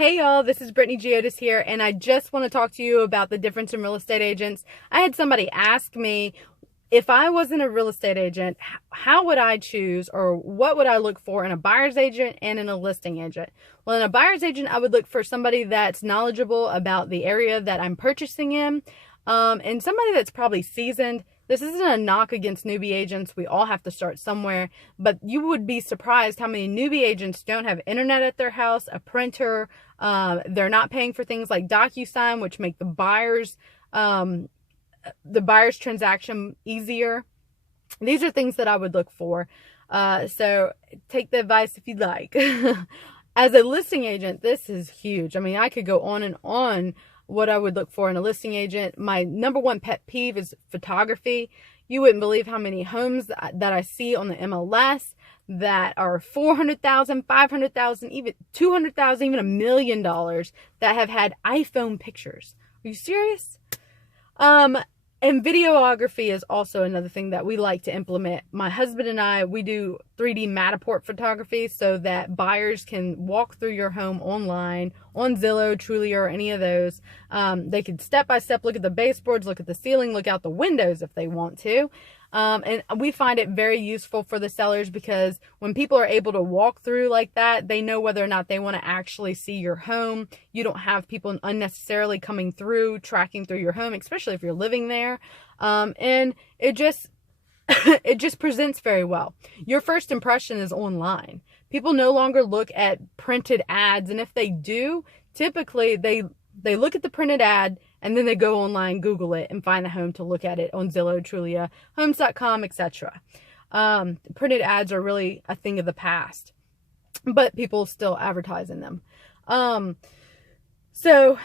Hey y'all, this is Brittany Geotes here, and I just want to talk to you about the difference in real estate agents. I had somebody ask me, if I wasn't a real estate agent, how would I choose, or what would I look for in a buyer's agent and in a listing agent? Well, in a buyer's agent, I would look for somebody that's knowledgeable about the area that I'm purchasing in, and somebody that's probably seasoned. This isn't a knock against newbie agents. We all have to start somewhere, but you would be surprised how many newbie agents don't have internet at their house, a printer. They're not paying for things like DocuSign, which make the buyer's transaction easier. These are things that I would look for. So take the advice if you'd like. As a listing agent, this is huge. I mean, I could go on and on what I would look for in a listing agent. My number one pet peeve is photography. You wouldn't believe how many homes that I see on the MLS that are $400,000, $500,000, even $200,000, even $1 million that have had iPhone pictures. Are you serious? And videography is also another thing that we like to implement. My husband and I, we do 3D Matterport photography so that buyers can walk through your home online, on Zillow, Trulia, or any of those. They can step by step look at the baseboards, look at the ceiling, look out the windows if they want to. And we find it very useful for the sellers because when people are able to walk through like that, they know whether or not they want to actually see your home. You don't have people unnecessarily coming through, tracking through your home, especially if you're living there. And it just it just presents very well. Your first impression is online. People no longer look at printed ads, and if they do, typically they look at the printed ad and then they go online, Google it, and find the home to look at it on Zillow, Trulia, Homes.com, etc. Printed ads are really a thing of the past, but people still advertise in them. So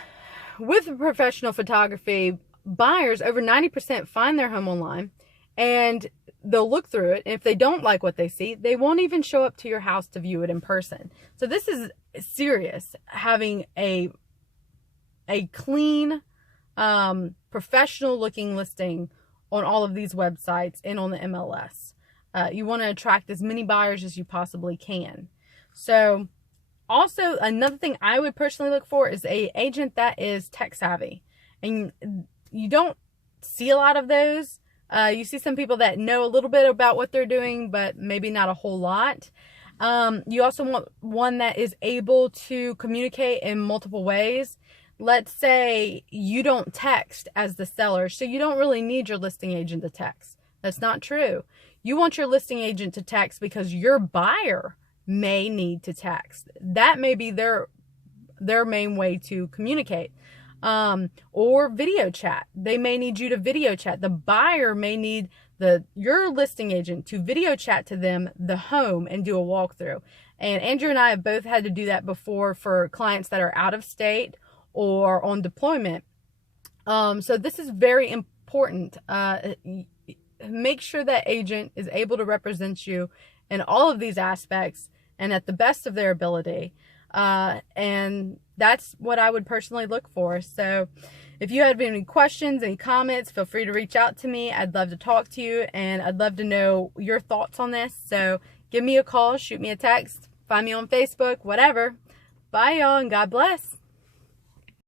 with professional photography, buyers, over 90% find their home online, and they'll look through it. And if they don't like what they see, they won't even show up to your house to view it in person. So this is serious, having a clean, professional looking listing on all of these websites and on the MLS. You want to attract as many buyers as you possibly can. So also another thing I would personally look for is an agent that is tech savvy, and you don't see a lot of those. You see some people that know a little bit about what they're doing, but maybe not a whole lot. You also want one that is able to communicate in multiple ways. Let's say you don't text as the seller, so you don't really need your listing agent to text. That's not true. You want your listing agent to text because your buyer may need to text. That may be their main way to communicate. Or video chat. They may need you to video chat. The buyer may need your listing agent to video chat to them the home and do a walkthrough. And Andrew and I have both had to do that before for clients that are out of state or on deployment. So this is very important. Make sure that agent is able to represent you in all of these aspects and at the best of their ability. And that's what I would personally look for. So if you have any questions, any comments, feel free to reach out to me. I'd love to talk to you, and I'd love to know your thoughts on this. So give me a call, shoot me a text, find me on Facebook, whatever. Bye y'all, and God bless.